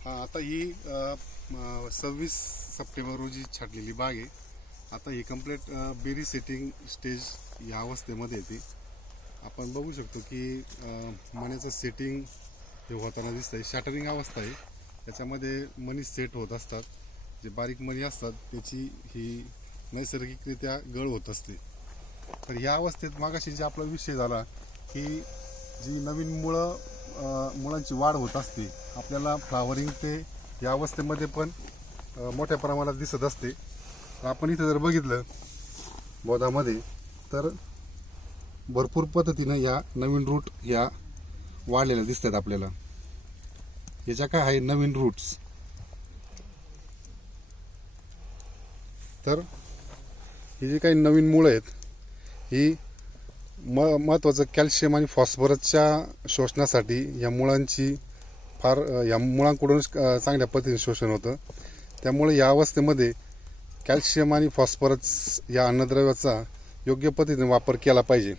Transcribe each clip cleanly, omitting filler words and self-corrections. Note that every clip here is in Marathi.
हा आता ही 26 सप्टेंबर रोजी छाटलेली बाग आहे. आता ही कंप्लीट बेरी सेटिंग स्टेज या अवस्थेमध्ये येते. आपण बघू शकतो की मण्याचं सेटिंग हे होताना दिसतंय. शॅटरिंग अवस्था आहे. त्याच्यामध्ये मनी सेट होत असतात. जे बारीक मणी असतात त्याची ही नैसर्गिकरित्या गळ होत असते. तर या अवस्थेत मागाशी जे आपला विषय झाला की जी नवीन मुळांची वाढ होत असते, आपल्याला फ्लावरिंग ते या अवस्थेमध्ये पण मोठ्या प्रमाणात दिसत असते. तर आपण इथं जर बघितलं बोधामध्ये तर भरपूर पद्धतीनं या नवीन रूट या वाढलेल्या दिसतात आपल्याला. याच्या काय आहे नवीन रूट्स. तर ही जी काही नवीन मुळं आहेत ही महत्त्वाचं कॅल्शियम आणि फॉस्फरसच्या शोषणासाठी या मुळांची फार या मुळांकडूनच चांगल्या पद्धतीने शोषण होतं. त्यामुळे या अवस्थेमध्ये कॅल्शियम आणि फॉस्फरस या अन्नद्रव्याचा योग्य पद्धतीने वापर केला पाहिजे.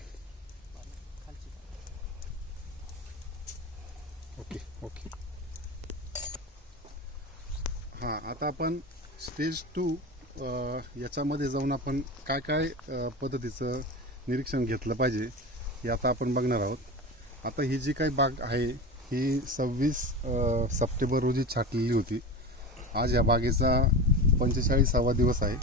ओके ओके हां, आता आपण स्टेज 2 याच्यामध्ये जाऊन आपण काय काय पद्धतीचं निरीक्षण घेतलं पाहिजे हे आता आपण बघणार आहोत. आता ही जी काही बाग आहे ही 26 सप्टेंबर रोजी छाटलेली होती. आज या बागेचा 45वा दिवस आहे.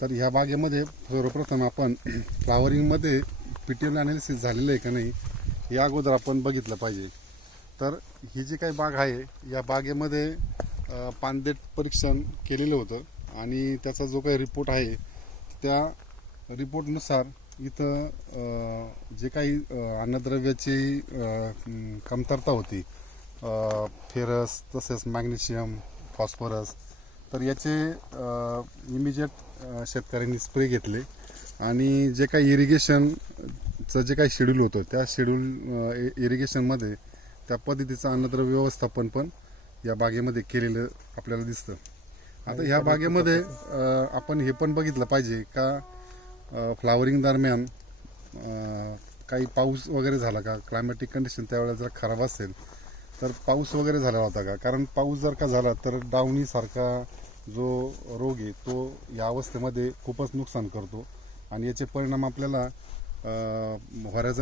तर ह्या बागेमध्ये सर्वप्रथम आपण फ्लावरिंगमध्ये पीटीएल ॲनालिसिस झालेलं आहे का नाही या अगोदर आपण बघितलं पाहिजे. तर ही जी काही बाग आहे या बागेमध्ये पानदेट परीक्षण केलेलं होतं आणि त्याचा जो काही रिपोर्ट आहे त्या रिपोर्टनुसार इथं जे काही अन्नद्रव्याची कमतरता होती, फेरस तसेच मॅग्नेशियम फॉस्फरस, तर याचे इमिजिएट शेतकऱ्यांनी स्प्रे घेतले आणि जे काही इरिगेशनचं जे काही शेड्यूल होतं त्या शेड्यूल इरिगेशनमध्ये त्या पद्धतीचं अन्नद्रव्य व्यवस्थापन पण या बागेमध्ये केलेलं आपल्याला दिसतं. आता ह्या बागेमध्ये आपण हे पण बघितलं पाहिजे का फ्लावरिंग दरम्यान काही पाऊस वगैरे झाला का, क्लायमॅटिक कंडिशन त्यावेळेला जर खराब असेल तर पाऊस वगैरे झाला होता का. कारण पाऊस जर का झाला तर डावणी सारखा जो रोग आहे तो या अवस्थेमध्ये खूपच नुकसान करतो आणि याचे परिणाम आपल्याला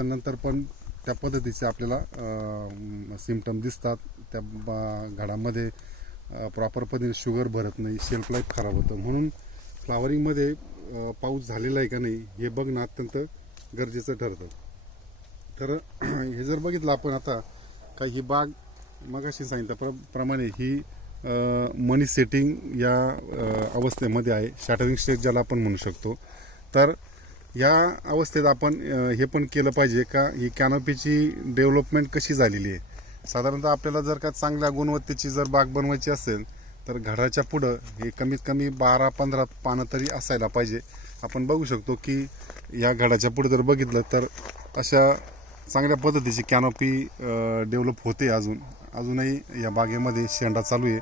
नंतर पण त्या पद्धतीचे आपल्याला सिम्पटम दिसतात. त्या झाडामध्ये प्रॉपर पद्धतीने शुगर भरत नाही, शेल्फ लाईफ खराब होतं. म्हणून फ्लावरिंगमध्ये पाऊस झालेला आहे का नाही हे बघणं अत्यंत गरजेचं ठरतं. तर हे जर बघितलं आपण आता का ही बाग मगाशी सांगितल्याप्रमाणे ही मनी सेटिंग या अवस्थेमध्ये आहे, शॅटरिंग स्टेज ज्याला आपण म्हणू शकतो. तर या अवस्थेत आपण हे पण केलं पाहिजे का ही कॅनोपीची डेव्हलपमेंट कशी झालेली आहे. साधारणतः आपल्याला जर का चांगल्या गुणवत्तेची जर बाग बनवायची असेल तर घराच्या पुढं हे कमीत कमी 12-15 पानं तरी असायला पाहिजे. आपण बघू शकतो की या घडाच्या पुढे जर बघितलं तर अशा चांगल्या पद्धतीची कॅनोपी डेव्हलप होते. अजूनही या बागेमध्ये शेंडा चालू आहे.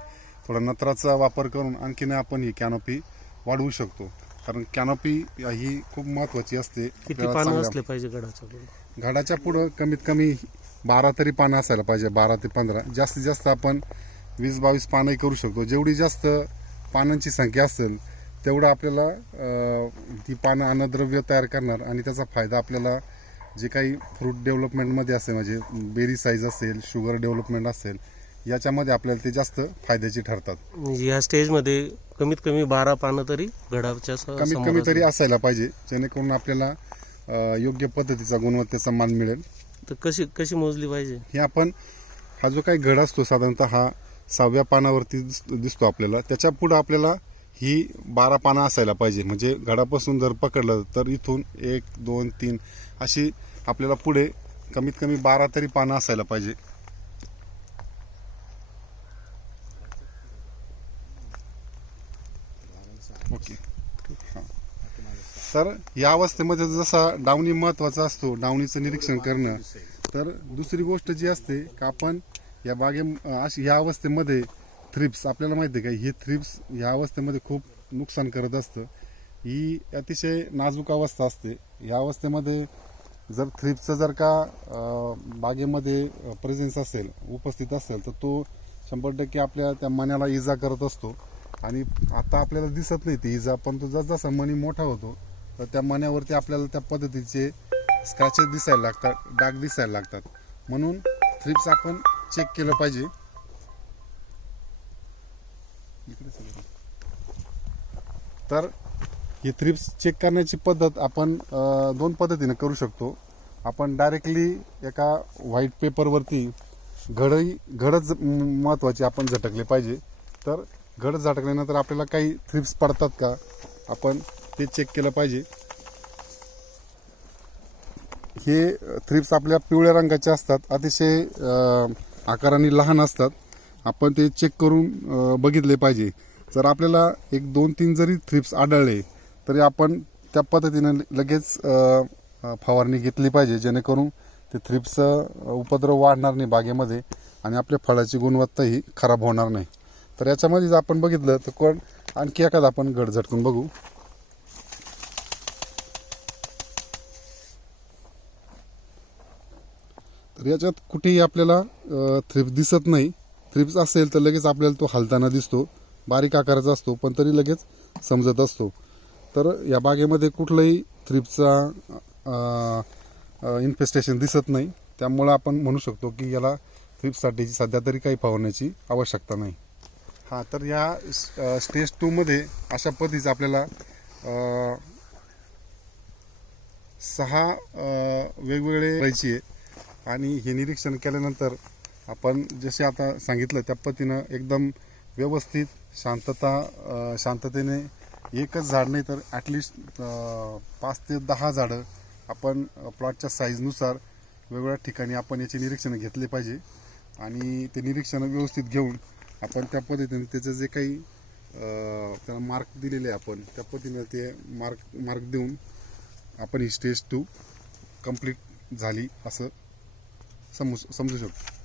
थोडा नत्राचा वापर करून आणखीन आपण ही कॅनोपी वाढवू शकतो. कारण कॅनोपी ही खूप महत्त्वाची असते. किती पानं असले पाहिजे घडाच्या पुढं कमीत कमी 12 तरी पानं असायला पाहिजे, 12 ते 15. जास्तीत जास्त आपण 20-22 पानंही करू शकतो. जेवढी जास्त पानांची संख्या असेल तेवढं आपल्याला ती पानं अन्नद्रव्य तयार करणार आणि त्याचा फायदा आपल्याला जे काही फ्रूट डेव्हलपमेंटमध्ये असेल म्हणजे बेरी साईज असेल, शुगर डेव्हलपमेंट असेल, याच्यामध्ये आपल्याला ते जास्त फायद्याची ठरतात. या स्टेजमध्ये कमीत कमी 12 पानं तरी घडाच्या कमीत कमी तरी असायला पाहिजे, जेणेकरून आपल्याला योग्य पद्धतीचा गुणवत्तेचा माल मिळेल. तर कशी मोजली पाहिजे हे आपण हा जो काही घड असतो साधारणतः हा 6व्या पानावरती दिसतो आपल्याला. त्याच्या पुढं आपल्याला ही 12 पानं असायला पाहिजे. म्हणजे घडापासून जर पकडलं तर इथून 1, 2, 3 अशी आपल्याला पुढे कमीत कमी 12 तरी पानं असायला पाहिजे. ओके हां. तर या अवस्थेमध्ये जसा डावणी महत्त्वाचा असतो, डावणीचं निरीक्षण करणं. तर दुसरी गोष्ट जी असते का आपण या अशी ह्या अवस्थेमध्ये थ्रिप्स, आपल्याला माहिती आहे का ही थ्रिप्स ह्या अवस्थेमध्ये खूप नुकसान करत असतं. ही अतिशय नाजूक अवस्था असते. या अवस्थेमध्ये जर थ्रिप्सचं जर का बागेमध्ये प्रेझेन्स असेल, उपस्थित असेल, तर तो 100% आपल्या त्या मण्याला इजा करत असतो. आणि आता आपल्याला दिसत नाही ती इजा, पण तो जसजसा मणी मोठा होतो तर त्या मण्यावरती आपल्याला त्या पद्धतीचे स्क्रॅचेस दिसायला लागतात, डाग दिसायला लागतात. म्हणून थ्रिप्स आपण चेक केलं पाहिजे. तर ही थ्रिप्स चेक करण्याची पद्धत आपण दोन पद्धतीने करू शकतो. आपण डायरेक्टली एका व्हाईट पेपरवरती घडच महत्त्वाची आपण झटकले पाहिजे. तर घड झटकल्यानंतर आपल्याला काही थ्रिप्स पडतात का आपण ते चेक केलं पाहिजे. हे थ्रिप्स आपल्या पिवळ्या रंगाचे असतात, अतिशय आकाराने लहान असतात. आपण ते चेक करून बघितले पाहिजे. जर आपल्याला 1, 2, 3 जरी थ्रिप्स आढळले तरी आपण त्या पद्धतीने लगेच फवारणी घेतली पाहिजे, जेणेकरून ते थ्रिप्स उपद्रव वाढणार नाही बागेमध्ये आणि आपल्या फळाची गुणवत्ताही खराब होणार नाही. तर याच्यामध्ये जर आपण बघितलं तर आणखी एखादा आपण घड झटकून बघू. तर याच्यात कुठेही आपल्याला थ्रिप्स दिसत नाही. थ्रिप्स असेल तर लगेच आपल्याला तो हलताना दिसतो, बारीक आकाराचा असतो पण तरी लगेच समजत असतो. तर या बागेमध्ये कुठलंही थ्रिप्सचा इन्फेस्टेशन दिसत नाही. त्यामुळं आपण म्हणू शकतो की याला थ्रिप्ससाठी सध्या तरी काही फवारण्याची आवश्यकता नाही. हां, तर या स्टेज 2 मध्ये अशा पद्धतीचं आपल्याला 6 वेगवेगळे करायची आहे. आणि हे निरीक्षण केल्यानंतर आपण जसे आता सांगितलं त्या पद्धतीनं एकदम व्यवस्थित शांततेने एकच झाड नाही तर ॲटलिस्ट 5 ते 10 झाडं आपण प्लॉटच्या साईजनुसार वेगवेगळ्या ठिकाणी आपण याचे निरीक्षण घेतले पाहिजे. आणि ते निरीक्षण व्यवस्थित घेऊन आपण त्या पद्धतीने त्याचं जे काही त्याला मार्क दिलेले आपण त्या पद्धतीने ते मार्क देऊन आपण ही स्टेज 2 कंप्लीट झाली असं समजू शकतो.